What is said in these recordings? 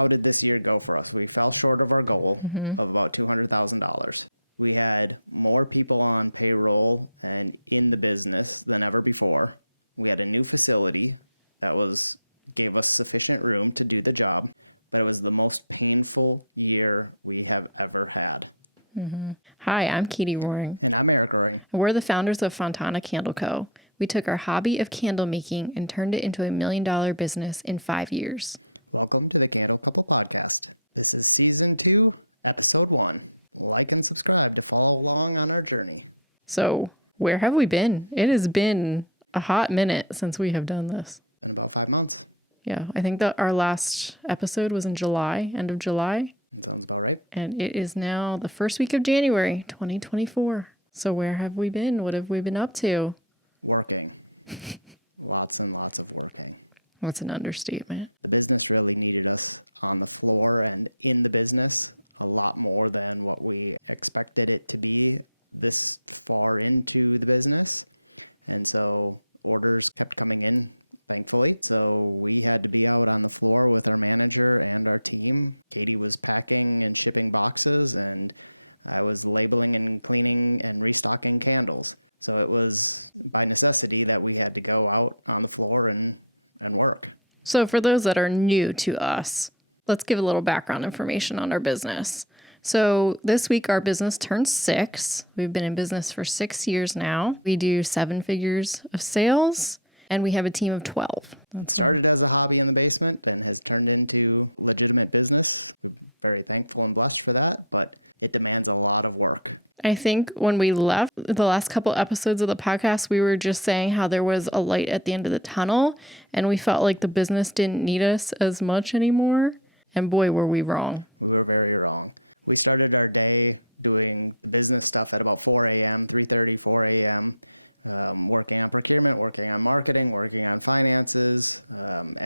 how did this year go for us? We fell short of our goal of about $200,000. We had more people on payroll and in the business than ever before. We had a new facility that gave us sufficient room to do the job. That was the most painful year we have ever had. Hi, I'm Katie Roering. And I'm Eric Roering. And we're the founders of Fontana Candle Co. We took our hobby of candle making and turned it into $1 million business in 5 years. Welcome to the Candle Couple Podcast. This is Season 2, Episode 1. Like and subscribe to follow along on our journey. So, where have we been? It has been a hot minute since we have done this. In about 5 months. Yeah, I think that our last episode was in July, end of July. Sounds about right. And it is now the first week of January, 2024. So where have we been? What have we been up to? Working. Lots and lots of working. What's an understatement? The business really needed us on the floor and in the business a lot more than what we expected it to be this far into the business. And so orders kept coming in, thankfully. So we had to be out on the floor with our manager and our team. Katie was packing and shipping boxes, and I was labeling and cleaning and restocking candles. So it was by necessity that we had to go out on the floor and work. So for those that are new to us, let's give a little background information on our business. So this week our business turns 6. We've been in business for 6 years now. We do 7 figures of sales, and we have a team of 12. That's Started as a hobby in the basement and has turned into legitimate business. We're very thankful and blessed for that, but it demands a lot of work. I think when we left the last couple episodes of the podcast, we were just saying how there was a light at the end of the tunnel, and we felt like the business didn't need us as much anymore. And boy, were we wrong. We were very wrong. We started our day doing the business stuff at about 4 a.m., 3:30, 4 a.m., working on procurement, working on marketing, working on finances,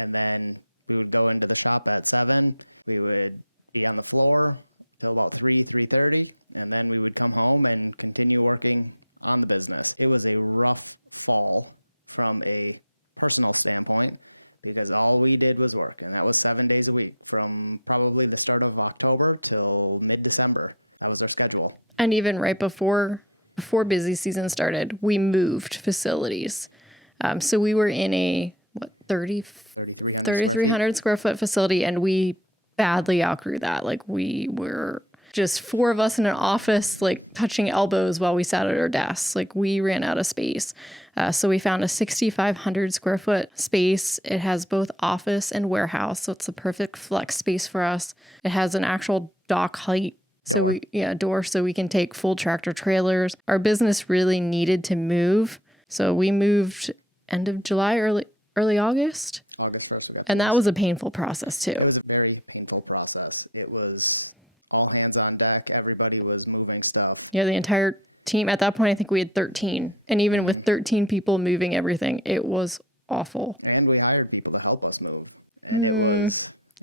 and then we would go into the shop at 7. We would be on the floor till about 3:30, and then we would come home and continue working on the business. It was a rough fall from a personal standpoint because all we did was work, and that was 7 days a week from probably the start of October till mid-December. That was our schedule. And even right before busy season started, we moved facilities. So we were in a 3,300 square foot facility, and we badly outgrew that. Like, we were just 4 of us in an office, like touching elbows while we sat at our desks. Like, we ran out of space. So we found a 6,500 square foot space. It has both office and warehouse. So it's the perfect flex space for us. It has an actual dock height. So door, so we can take full tractor trailers. Our business really needed to move. So we moved end of July, early August. August 1st. Okay. And that was a painful process too. It was a very painful process. It was all hands on deck. Everybody was moving stuff. Yeah, the entire team. At that point, I think we had 13. And even with 13 people moving everything, it was awful. And we hired people to help us move.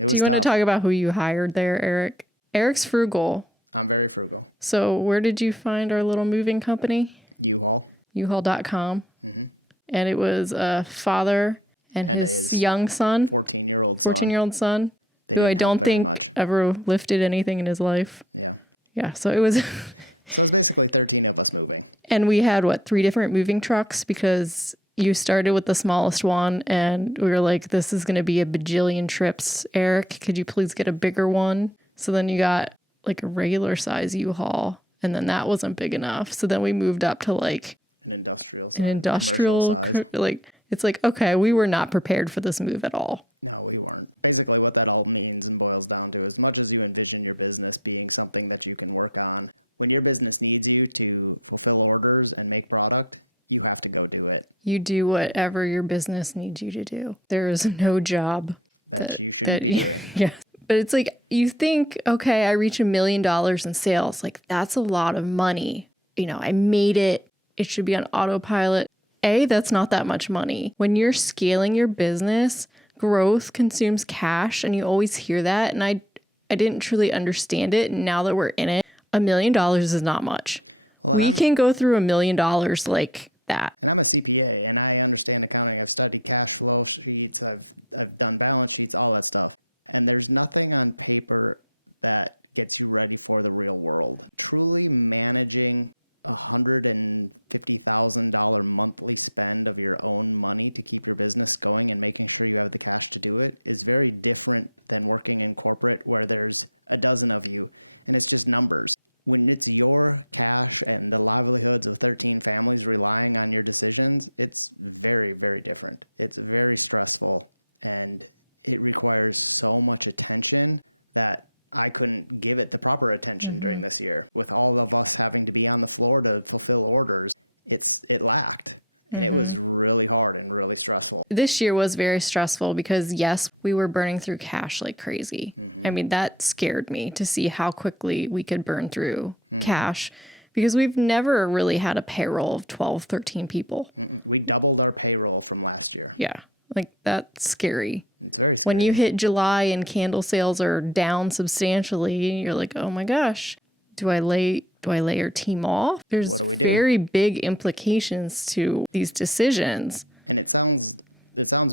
Do you want to talk about who you hired there, Eric? Eric's frugal. I'm very frugal. So where did you find our little moving company? U-Haul. U-Haul.com. And it was a father and his young son, 14-year-old son, who I don't think ever lifted anything in his life. Yeah, so it was... So basically 13 of us moving. And we had, 3 different moving trucks because you started with the smallest one, and we were like, this is going to be a bajillion trips. Eric, could you please get a bigger one? So then you got like a regular size U-Haul, and then that wasn't big enough. So then we moved up to like an industrial, like, it's like, okay, we were not prepared for this move at all. No, we weren't. Basically what that all means and boils down to, as much as you envision your business being something that you can work on, when your business needs you to fulfill orders and make product, you have to go do it. You do whatever your business needs you to do. There is no job that yeah. But it's like, you think, okay, I reach $1 million in sales. Like, that's a lot of money. I made it. It should be on autopilot. That's not that much money. When you're scaling your business, growth consumes cash, and you always hear that. And I didn't truly understand it. And now that we're in it, $1 million is not much. We can go through $1 million like that. And I'm a CPA, and I understand accounting. I've studied cash flow sheets. I've done balance sheets, all that stuff. And there's nothing on paper that gets you ready for the real world. Truly managing $150,000 monthly spend of your own money to keep your business going and making sure you have the cash to do it is very different than working in corporate where there's a dozen of you and it's just numbers. When it's your cash and the livelihoods of 13 families relying on your decisions, it's very, very different. It's very stressful and it requires so much attention that I couldn't give it the proper attention during this year. With all of us having to be on the floor to fulfill orders, it lacked. It was really hard and really stressful. This year was very stressful because, yes, we were burning through cash like crazy. I mean, that scared me to see how quickly we could burn through cash because we've never really had a payroll of 12, 13 people. We doubled our payroll from last year. Yeah, like that's scary. When you hit July and candle sales are down substantially, you're like, oh my gosh, do I lay your team off? There's very big implications to these decisions. And it sounds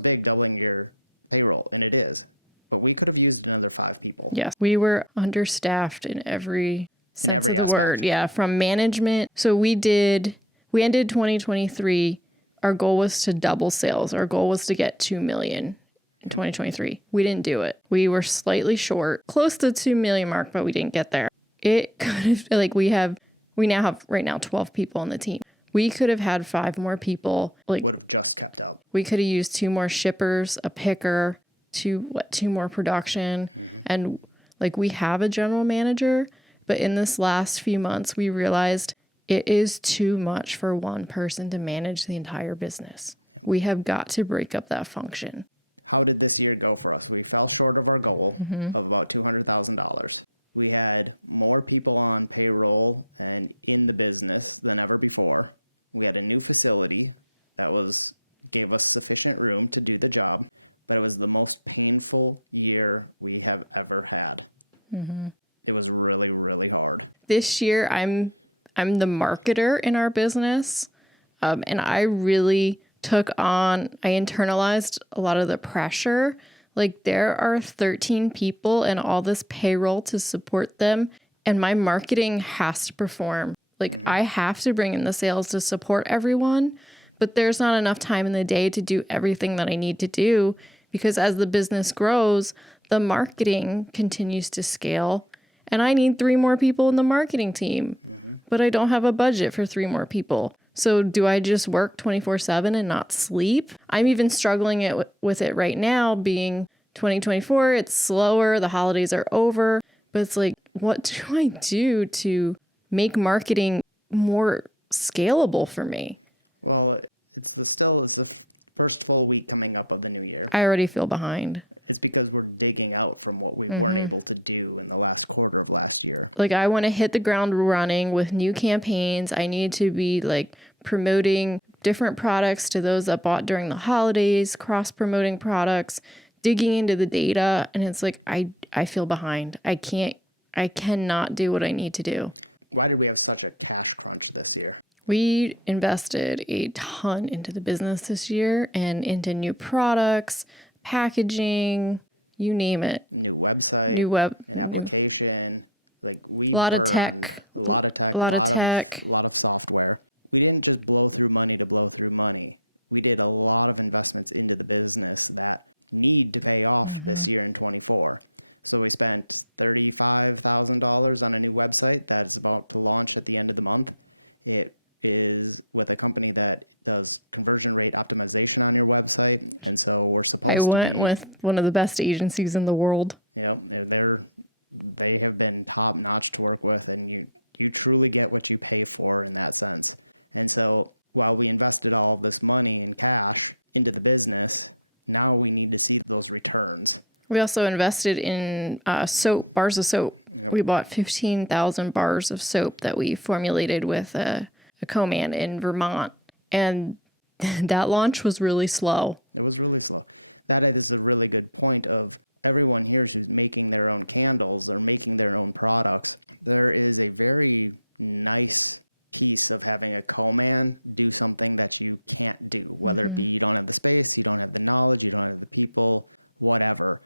big doubling your payroll, and it is. But we could have used another 5 people. Yes, we were understaffed in every sense of the word. Yeah, from management. So we ended 2023. Our goal was to double sales. Our goal was to get 2 million. In 2023. We didn't do it. We were slightly short, close to the 2 million mark, but we didn't get there. It could have, like we now have right now 12 people on the team. We could have had 5 more people. Like would have just kept up. We could have used 2 more shippers, a picker, 2 more production. And like we have a general manager, but in this last few months, we realized it is too much for one person to manage the entire business. We have got to break up that function. How did this year go for us? We fell short of our goal of about $200,000. We had more people on payroll and in the business than ever before. We had a new facility that gave us sufficient room to do the job. But it was the most painful year we have ever had. It was really, really hard. This year, I'm the marketer in our business, and I really I internalized a lot of the pressure. Like there are 13 people and all this payroll to support them, and my marketing has to perform. Like I have to bring in the sales to support everyone, but there's not enough time in the day to do everything that I need to do because as the business grows, the marketing continues to scale, and I need 3 more people in the marketing team, but I don't have a budget for 3 more people. So do I just work 24/7 and not sleep? I'm even struggling with it right now, being 2024. It's slower. The holidays are over. But it's like, what do I do to make marketing more scalable for me? Well, it's the first full week coming up of the new year. I already feel behind. It's because we're digging out from what we weren't able to do in the last quarter of last year. Like I want to hit the ground running with new campaigns. I need to be like promoting different products to those that bought during the holidays, cross-promoting products, digging into the data. And it's like, I feel behind. I cannot do what I need to do. Why did we have such a cash crunch this year? We invested a ton into the business this year and into new products, packaging, you name it. New website, new application, a lot of tech, a lot of software. We didn't just blow through money to blow through money. We did a lot of investments into the business that need to pay off this year in 24. So we spent $35,000 on a new website that's about to launch at the end of the month. It is with a company that does conversion rate optimization on your website, and so I went with one of the best agencies in the world. Yep, and they have been top notch to work with, and you truly get what you pay for in that sense. And so while we invested all this money in cash into the business, now we need to see those returns. We also invested in bars of soap. Yep. We bought 15,000 bars of soap that we formulated with a co-man in Vermont. And that launch was really slow. It was really slow. That is a really good point of everyone here is making their own candles or making their own products. There is a very nice piece of having a co-man do something that you can't do, whether it be you don't have the space, you don't have the knowledge, you don't have the people, whatever.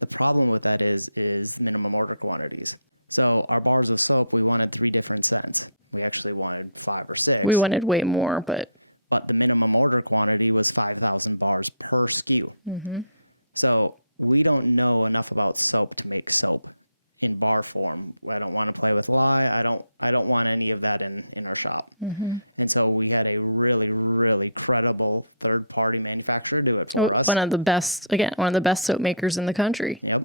The problem with that is minimum order quantities. So our bars of soap, we wanted 3 different scents. We actually wanted 5 or 6. We wanted way more, but the minimum order quantity was 5,000 bars per SKU. mm-hmm. So we don't know enough about soap to make soap in bar form. I don't want to play with lye. I don't want any of that in our shop. Mm-hmm. And so we had a really, really credible third-party manufacturer do it Oh, for us. one of the best soap makers in the country. Yep.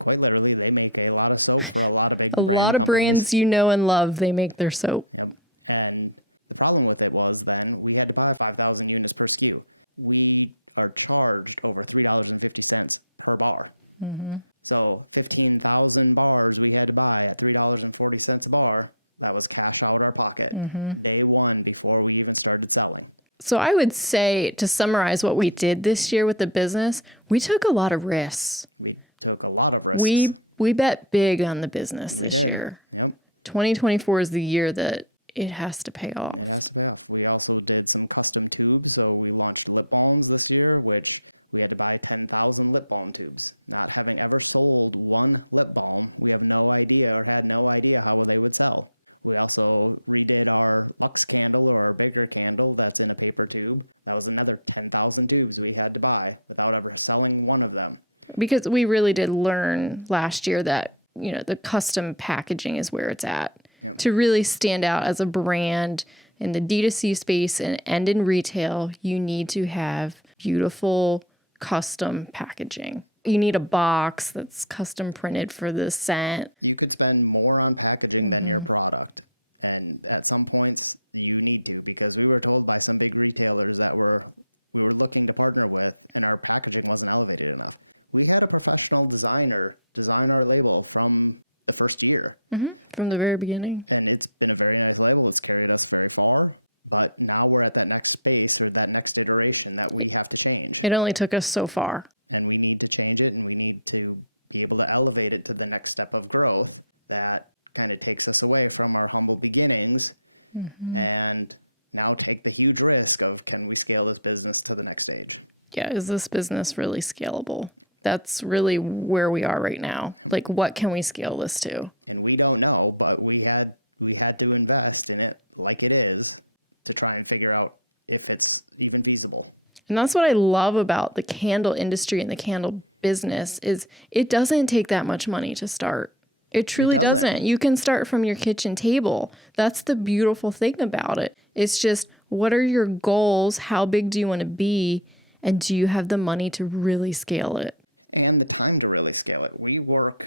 Quite literally, they make a lot of soap for a lot of big A lot of brands you know and love, they make their soap. Yep. And the problem with it was then we had to buy 5,000 units per SKU. We are charged over $3.50 per bar. Mm-hmm. So 15,000 bars we had to buy at $3.40 a bar. That was cash out our pocket. Mm-hmm. Day one before we even started selling. So I would say, to summarize what we did this year with the business, we took a lot of risks. We took a lot of risks. We bet big on the business this year. Yep. 2024 is the year that it has to pay off. Yeah. We also did some custom tubes. So we launched lip balms this year, which we had to buy 10,000 lip balm tubes. Not having ever sold one lip balm, we have no idea or had no idea how they would sell. We also redid our Lux candle or our bigger candle that's in a paper tube. That was another 10,000 tubes we had to buy without ever selling one of them. Because we really did learn last year that, the custom packaging is where it's at. Mm-hmm. To really stand out as a brand in the D2C space and in retail, you need to have beautiful custom packaging. You need a box that's custom printed for the scent. You could spend more on packaging than your product. And at some points, you need to, because we were told by some big retailers that we were looking to partner with, and our packaging wasn't elevated enough. We had a professional designer design our label from the first year. Mm-hmm. From the very beginning. And it's been a very nice label. It's carried us very far. But now we're at that next space or that next iteration that we have to change. It only took us so far. And we need to change it, and we need to be able to elevate it to the next step of growth that kind of takes us away from our humble beginnings and now take the huge risk of, can we scale this business to the next stage? Yeah, is this business really scalable? That's really where we are right now. Like, what can we scale this to? And we don't know, but we had to invest in it like it is to try and figure out if it's even feasible. And that's what I love about the candle industry and the candle business is it doesn't take that much money to start. It truly doesn't. You can start from your kitchen table. That's the beautiful thing about it. It's just, what are your goals? How big do you want to be? And do you have the money to really scale it? And the time to really scale it. We work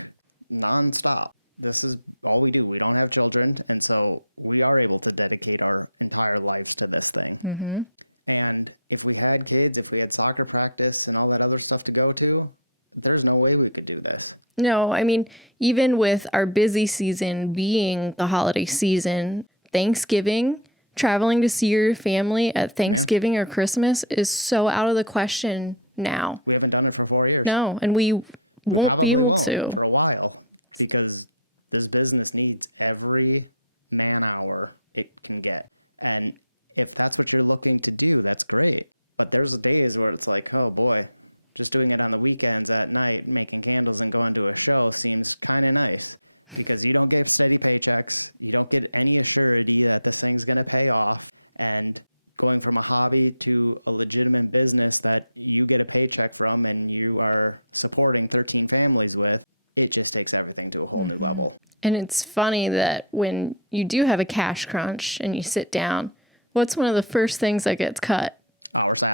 nonstop. This is all we do. We don't have children, and so we are able to dedicate our entire lives to this thing. Mm-hmm. And if we had kids, if we had soccer practice and all that other stuff to go to, there's no way we could do this. No, I mean, even with our busy season being the holiday season, Thanksgiving, traveling to see your family at Thanksgiving or Christmas is so out of the question now. We haven't done it for 4 years. No, and we won't be able to. For a while, because this business needs every man-hour it can get. And if that's what you're looking to do, that's great. But there's days where it's like, oh boy, just doing it on the weekends at night, making candles and going to a show seems kind of nice. Because you don't get steady paychecks, you don't get any assurity that this thing's going to pay off, and going from a hobby to a legitimate business that you get a paycheck from and you are supporting 13 families with, it just takes everything to a whole new level. And it's funny that when you do have a cash crunch and you sit down, what's one of the first things that gets cut?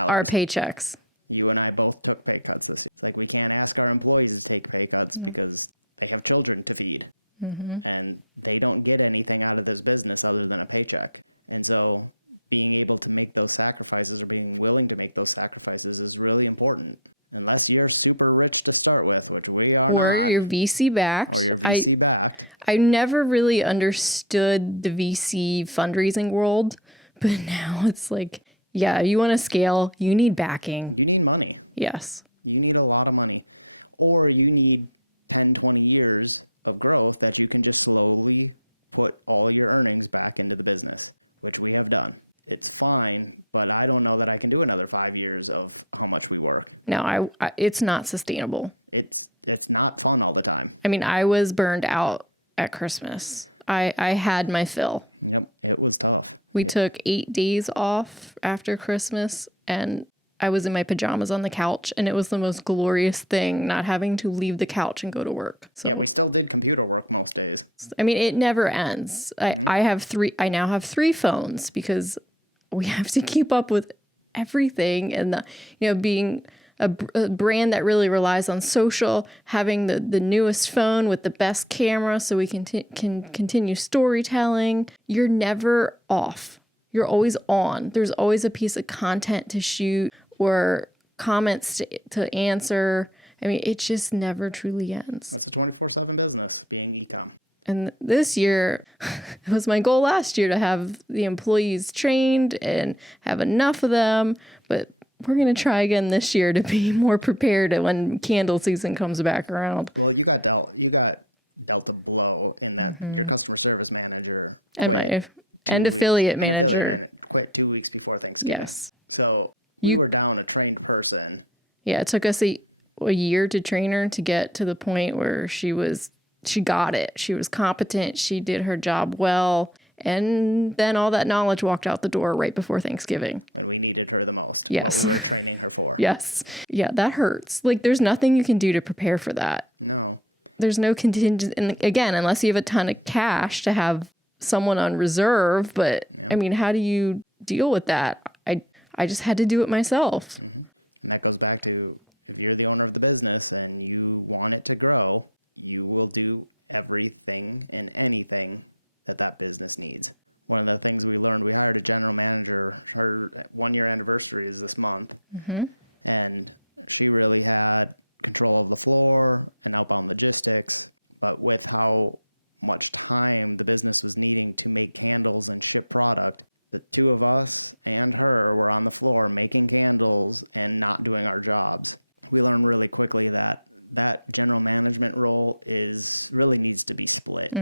Our paychecks. You and I both took pay cuts this year. Like, we can't ask our employees to take pay cuts because they have children to feed. And they don't get anything out of this business other than a paycheck. And so being able to make those sacrifices or being willing to make those sacrifices is really important. Unless you're super rich to start with, which we are. Or you're VC backed. I never really understood the VC fundraising world, but now it's like, yeah, you want to scale, you need backing. You need money. Yes. You need a lot of money. Or you need 10, 20 years of growth that you can just slowly put all your earnings back into the business, which we have done. It's fine, but I don't know that I can do another 5 years of how much we work. No, it's not sustainable. it's not fun all the time. I mean, I was burned out at Christmas. I had my fill. Yep, it was tough. We took 8 days off after Christmas, and I was in my pajamas on the couch, and it was the most glorious thing not having to leave the couch and go to work. So yeah, we still did computer work most days. I mean, it never ends. I now have 3 phones because we have to keep up with everything, and being a brand that really relies on social, having the newest phone with the best camera so we can continue storytelling. You're never off. You're always on. There's always a piece of content to shoot or comments to answer. I mean, it just never truly ends. It's a 24/7 business, being e-com. And this year, it was my goal last year to have the employees trained and have enough of them. But we're going to try again this year to be more prepared when candle season comes back around. Well, you got dealt a blow in that your customer service manager and affiliate manager quit 2 weeks before Thanksgiving. Yes. So you were down a trained person. Yeah, it took us a year to train her to get to the point where she got it. She was competent. She did her job well. And then all that knowledge walked out the door right before Thanksgiving. And we needed her the most. Yes. Yes. Yeah, that hurts. Like, there's nothing you can do to prepare for that. No. There's no contingent. And again, unless you have a ton of cash to have someone on reserve. But I mean, how do you deal with that? I just had to do it myself. And that goes back to, if you're the owner of the business and you want it to grow, you will do everything and anything that business needs. One of the things we learned, we hired a general manager. Her 1-year anniversary is this month. And she really had control of the floor and outbound logistics. But with how much time the business was needing to make candles and ship product, the 2 of us and her were on the floor making candles and not doing our jobs. We learned really quickly that general management role really needs to be split.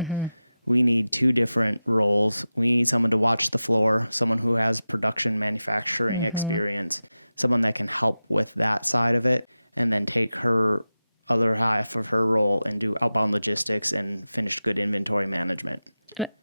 We need 2 different roles. We need someone to watch the floor, someone who has production manufacturing experience, someone that can help with that side of it, and then take her other half of her role and do outbound logistics and finish good inventory management.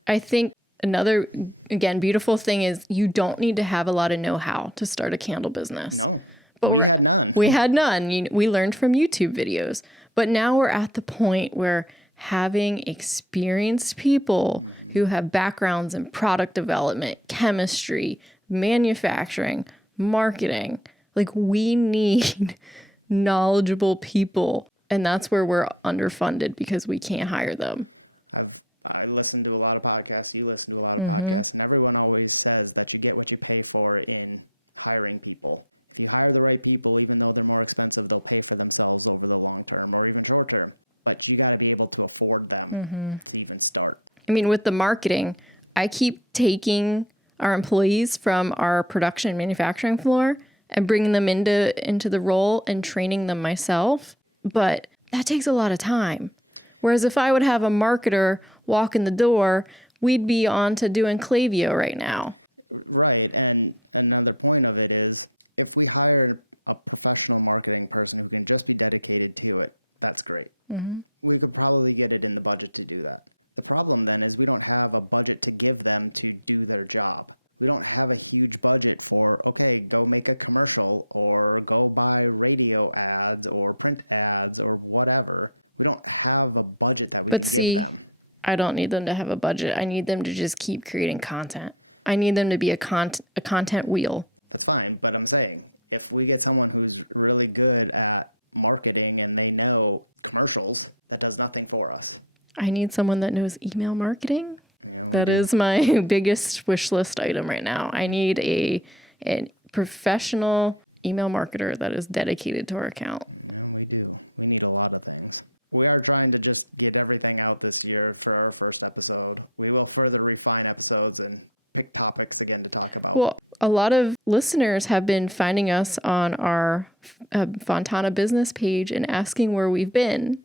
I think another, again, beautiful thing is you don't need to have a lot of know-how to start a candle business. No. But we had none. We learned from YouTube videos. But now we're at the point where having experienced people who have backgrounds in product development, chemistry, manufacturing, marketing, like, we need knowledgeable people. And that's where we're underfunded because we can't hire them. I listen to a lot of podcasts. You listen to a lot of podcasts. And everyone always says that you get what you pay for in hiring people. If you hire the right people, even though they're more expensive, they'll pay for themselves over the long term or even short term. But you got to be able to afford them to even start. I mean, with the marketing, I keep taking our employees from our production manufacturing floor and bringing them into the role and training them myself. But that takes a lot of time. Whereas if I would have a marketer walk in the door, we'd be on to doing Klaviyo right now. Right. And another point of it is, if we hire a professional marketing person who can just be dedicated to it, that's great. We could probably get it in the budget to do that. The problem then is we don't have a budget to give them to do their job. We don't have a huge budget for, okay, go make a commercial or go buy radio ads or print ads or whatever. We don't have a budget that we But can see, give them. I don't need them to have a budget. I need them to just keep creating content. I need them to be a content wheel. That's fine, but I'm saying, if we get someone who's really good at marketing and they know commercials, that does nothing for us. I need someone that knows email marketing. That is my biggest wish list item right now. I need a professional email marketer that is dedicated to our account. We do. We need a lot of things. We are trying to just get everything out this year for our first episode. We will further refine episodes and pick topics again to talk about. Well, a lot of listeners have been finding us on our Fontana business page and asking where we've been.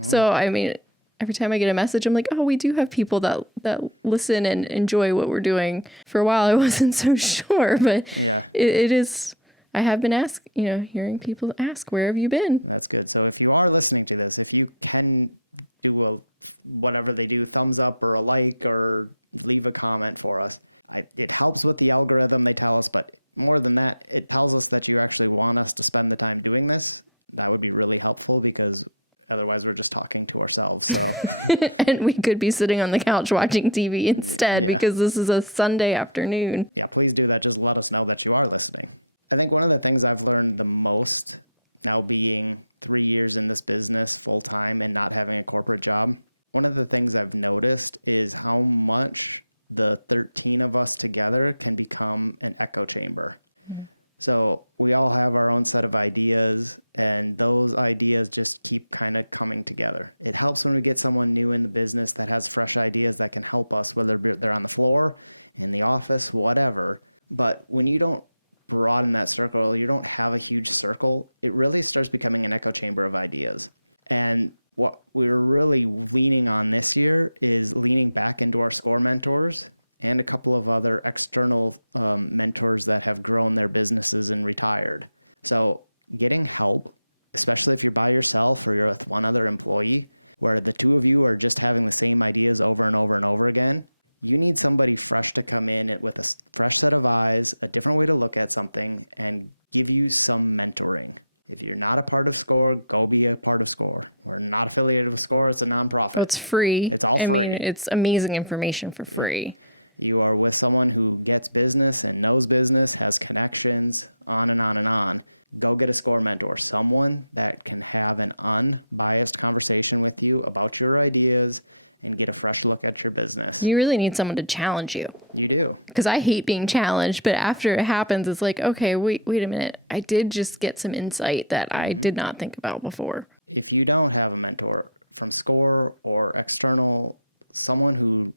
So, I mean, every time I get a message, I'm like, oh, we do have people that listen and enjoy what we're doing. For a while, I wasn't so sure, but it is, I have been hearing people ask, where have you been? That's good. So if you are listening to this, if you can do whatever they do, thumbs up or a like or leave a comment for us. It helps with the algorithm, they tell us, but more than that, it tells us that you actually want us to spend the time doing this. That would be really helpful because otherwise we're just talking to ourselves. And we could be sitting on the couch watching TV instead because this is a Sunday afternoon. Yeah, please do that. Just let us know that you are listening. I think one of the things I've learned the most now being 3 years in this business full time and not having a corporate job, one of the things I've noticed is how much the 13 of us together can become an echo chamber. Mm-hmm. So we all have our own set of ideas, and those ideas just keep kind of coming together. It helps when we get someone new in the business that has fresh ideas that can help us, whether they're on the floor, in the office, whatever. But when you don't broaden that circle, you don't have a huge circle, it really starts becoming an echo chamber of ideas. And what we're really leaning on this year is leaning back into our SCORE mentors and a couple of other external mentors that have grown their businesses and retired. So getting help, especially if you're by yourself or you're with one other employee, where the two of you are just having the same ideas over and over and over again, you need somebody fresh to come in with a fresh set of eyes, a different way to look at something, and give you some mentoring. If you're not a part of SCORE, go be a part of SCORE. We're not affiliated with SCORE, it's a nonprofit. Well, it's free. It's I mean, it's amazing information for free. You are with someone who gets business and knows business, has connections, on and on and on. Go get a SCORE mentor, someone that can have an unbiased conversation with you about your ideas and get a fresh look at your business. You really need someone to challenge you. You do. Because I hate being challenged, but after it happens, it's like, okay, wait a minute. I did just get some insight that I did not think about before. If you don't have a mentor from SCORE or external, someone who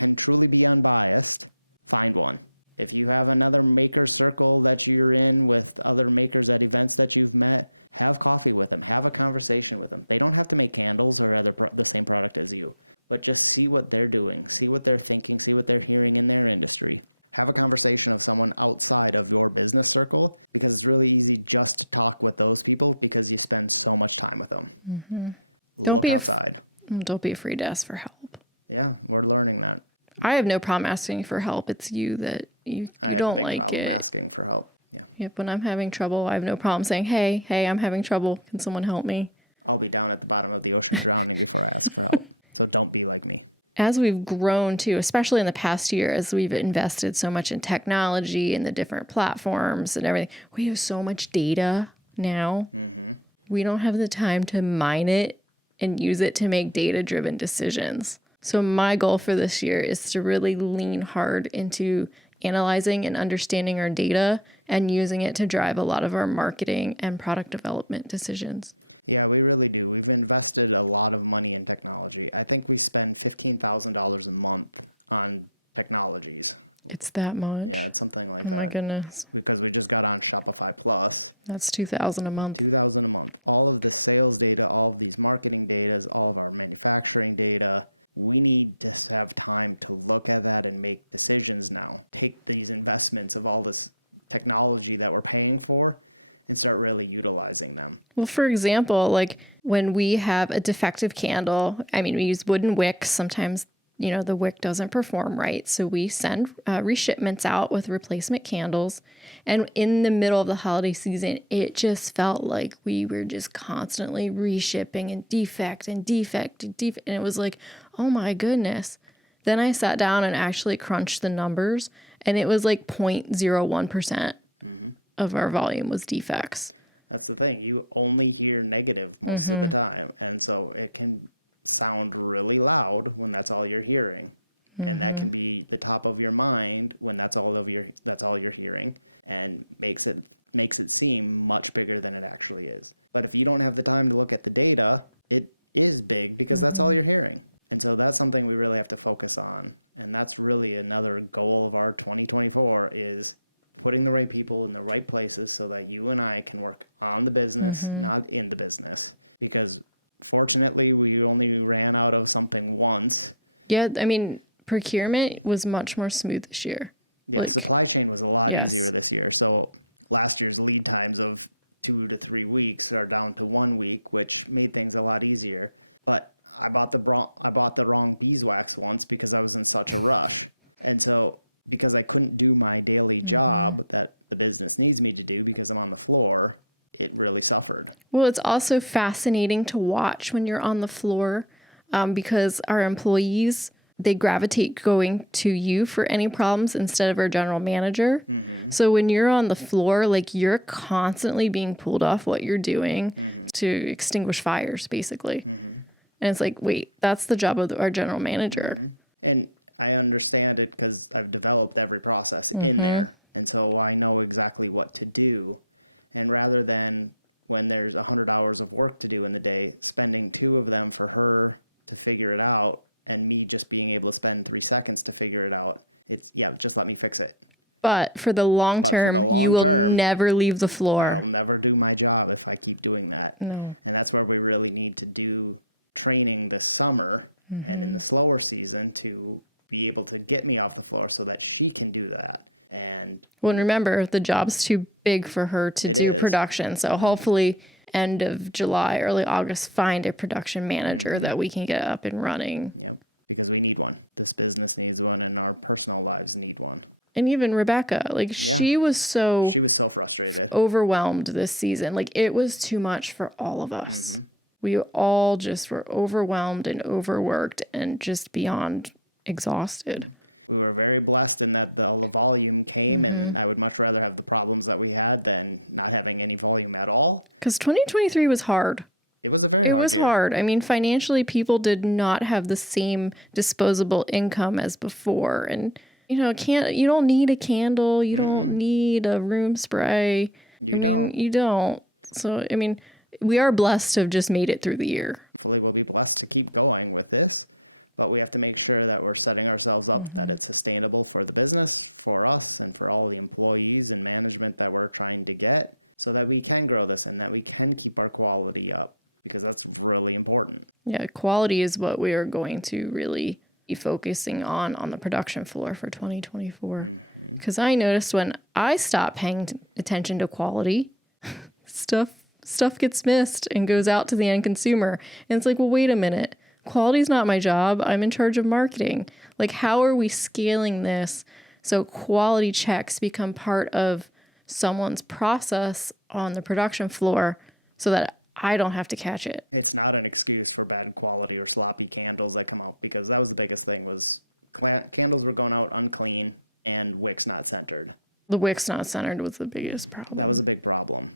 can truly be unbiased, find one. If you have another maker circle that you're in with other makers at events that you've met, have coffee with them, have a conversation with them. They don't have to make candles or the same product as you, but just see what they're doing, see what they're thinking, see what they're hearing in their industry. Have a conversation with someone outside of your business circle, because it's really easy just to talk with those people because you spend so much time with them. Mm-hmm. Don't be afraid to ask for help. Yeah, we're learning that. I have no problem asking for help. It's you that you don't like it. Asking for help. Yeah. Yep. When I'm having trouble, I have no problem saying, "Hey, I'm having trouble. Can someone help me?" I'll be down at the bottom of the ocean drowning before I ask help. So don't be like me. As we've grown too, especially in the past year, as we've invested so much in technology and the different platforms and everything, we have so much data now. Mm-hmm. We don't have the time to mine it and use it to make data-driven decisions. So my goal for this year is to really lean hard into analyzing and understanding our data and using it to drive a lot of our marketing and product development decisions. Yeah, we really do. We've invested a lot of money in technology. I think we spend $15,000 a month on technologies. It's that much? Yeah, something like that. Oh my goodness. Because we just got on Shopify Plus. That's $2,000 a month. $2,000 a month. All of the sales data, all of these marketing data, all of our manufacturing data. We need to have time to look at that and make decisions now. Take these investments of all this technology that we're paying for and start really utilizing them. Well, for example, like when we have a defective candle, we use wooden wicks. Sometimes, the wick doesn't perform right. So we send reshipments out with replacement candles. And in the middle of the holiday season, it just felt like we were just constantly reshipping and defect. And it was like, oh my goodness. Then I sat down and actually crunched the numbers, and it was like 0.01% of our volume was defects. That's the thing. You only hear negative most of the time. And so it can sound really loud when that's all you're hearing. And that can be the top of your mind when that's all you're hearing, and makes it seem much bigger than it actually is. But if you don't have the time to look at the data, it is big because that's all you're hearing. And so that's something we really have to focus on. And that's really another goal of our 2024 is putting the right people in the right places so that you and I can work on the business, not in the business. Because fortunately, we only ran out of something once. Yeah, procurement was much more smooth this year. Yeah, supply chain was a lot easier this year. So last year's lead times of 2 to 3 weeks are down to 1 week, which made things a lot easier. But I bought the wrong beeswax once because I was in such a rush. And so because I couldn't do my daily job that the business needs me to do because I'm on the floor, it really suffered. Well, it's also fascinating to watch when you're on the floor because our employees, they gravitate going to you for any problems instead of our general manager. So when you're on the floor, like you're constantly being pulled off what you're doing to extinguish fires, basically. And it's like, wait, that's the job of our general manager. And I understand it because I've developed every process in there. And so I know exactly what to do. And rather than when there's 100 hours of work to do in the day, spending 2 of them for her to figure it out and me just being able to spend 3 seconds to figure it out, just let me fix it. But for the long term, you will never leave the floor. I'll never do my job if I keep doing that. No. And that's where we really need to do training this summer and in the slower season to be able to get me off the floor so that she can do that. And well, remember, the job's too big for her to do production. So hopefully end of July, early August, find a production manager that we can get up and running. Yeah, because we need one. This business needs one and our personal lives need one. And even Rebecca, like she was so frustrated, overwhelmed this season. Like it was too much for all of us. We all just were overwhelmed and overworked and just beyond exhausted. We were very blessed in that the volume came, and I would much rather have the problems that we had than not having any volume at all. Because 2023 was hard. It was hard. I mean, financially, people did not have the same disposable income as before. And, you don't need a candle. You don't need a room spray. You don't. So, we are blessed to have just made it through the year. Hopefully we'll be blessed to keep going with this, but we have to make sure that we're setting ourselves up that it's sustainable for the business, for us, and for all the employees and management that we're trying to get so that we can grow this and that we can keep our quality up because that's really important. Yeah, quality is what we are going to really be focusing on the production floor for 2024. Because I noticed when I stopped paying attention to quality, stuff gets missed and goes out to the end consumer. And it's like, well, wait a minute. Quality's not my job. I'm in charge of marketing. Like, how are we scaling this so quality checks become part of someone's process on the production floor so that I don't have to catch it? It's not an excuse for bad quality or sloppy candles that come out because that was the biggest thing was candles were going out unclean and wicks not centered. The wicks not centered was the biggest problem. That was a big problem.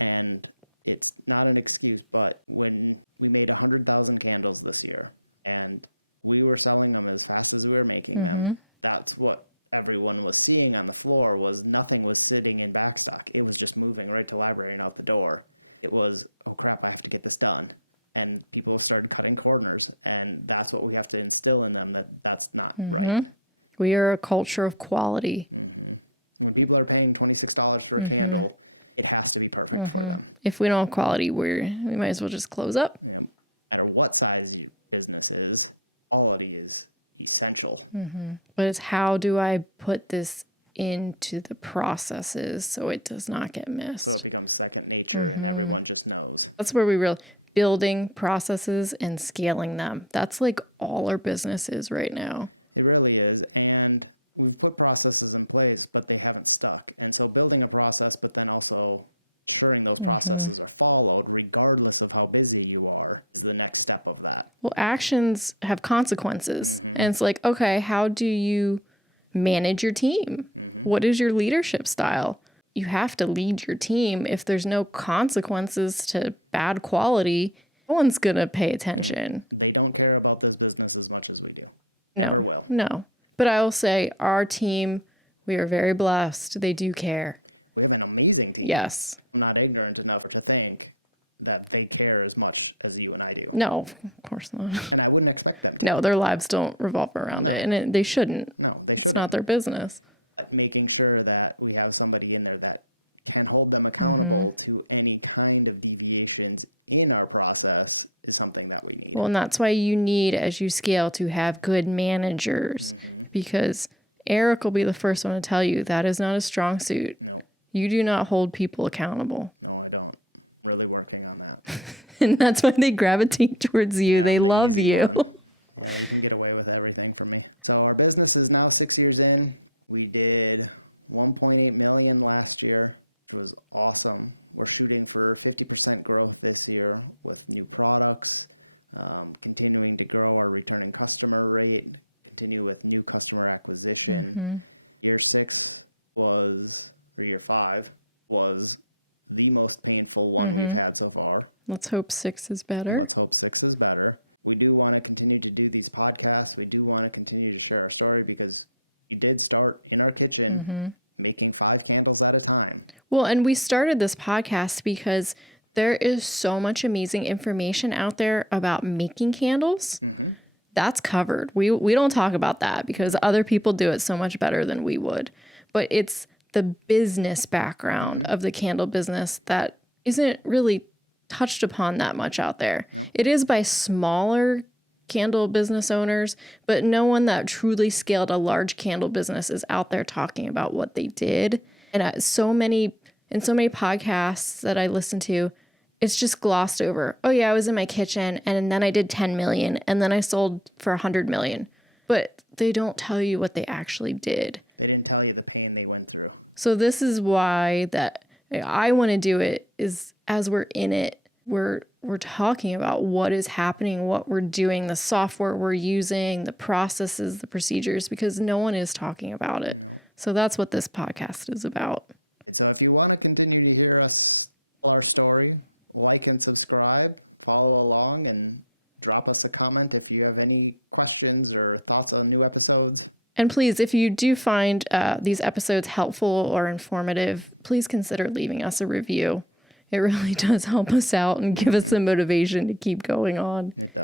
And it's not an excuse, but when we made 100,000 candles this year and we were selling them as fast as we were making them, that's what everyone was seeing on the floor was nothing was sitting in backstock. It was just moving right to library and out the door. It was, oh crap, I have to get this done. And people started cutting corners, and that's what we have to instill in them, that's not right. We are a culture of quality. When people are paying $26 for a candle, it has to be perfect for them. If we don't have quality, we might as well just close up. No matter what size your business is, quality is essential. But it's how do I put this into the processes so it does not get missed. So it becomes second nature and everyone just knows. That's where we really building processes and scaling them. That's like all our business is right now. It really is. And we've put processes in place, but they haven't stuck. And so building a process, but then also ensuring those processes are followed, regardless of how busy you are, is the next step of that. Well, actions have consequences. And it's like, okay, how do you manage your team? What is your leadership style? You have to lead your team. If there's no consequences to bad quality, no one's going to pay attention. They don't care about this business as much as we do. No. But I will say our team, we are very blessed. They do care. We have an amazing team. Yes. I'm not ignorant enough to think that they care as much as you and I do. No, of course not. And I wouldn't expect them to. No, their lives don't revolve around it, and they shouldn't. No, it's not their business. Making sure that we have somebody in there that can hold them accountable to any kind of deviations in our process is something that we need. Well, and that's why you need, as you scale, to have good managers, because Eric will be the first one to tell you that is not a strong suit. No. You do not hold people accountable. No, I don't. Really working on that. And that's why they gravitate towards you. They love you. You can get away with everything from me. So our business is now 6 years in. We did 1.8 million last year, which was awesome. We're shooting for 50% growth this year with new products, continuing to grow our returning customer rate, continue with new customer acquisition. Year 5 was the most painful one we've had so far. Let's hope 6 is better. Let's hope 6 is better. We do want to continue to do these podcasts. We do want to continue to share our story because we did start in our kitchen making 5 candles at a time. Well, and we started this podcast because there is so much amazing information out there about making candles. That's covered. We don't talk about that because other people do it so much better than we would. But it's the business background of the candle business that isn't really touched upon that much out there. It is by smaller candle business owners, but no one that truly scaled a large candle business is out there talking about what they did. And so many podcasts that I listen to, it's just glossed over. Oh yeah, I was in my kitchen and then I did 10 million and then I sold for 100 million. But they don't tell you what they actually did. They didn't tell you the pain they went through. So this is why that I want to do it is as we're in it, we're talking about what is happening, what we're doing, the software we're using, the processes, the procedures, because no one is talking about it. So that's what this podcast is about. So if you want to continue to hear us tell our story, like and subscribe, follow along, and drop us a comment if you have any questions or thoughts on new episodes. And please, if you do find these episodes helpful or informative, please consider leaving us a review. It really does help us out and give us some motivation to keep going on. Okay.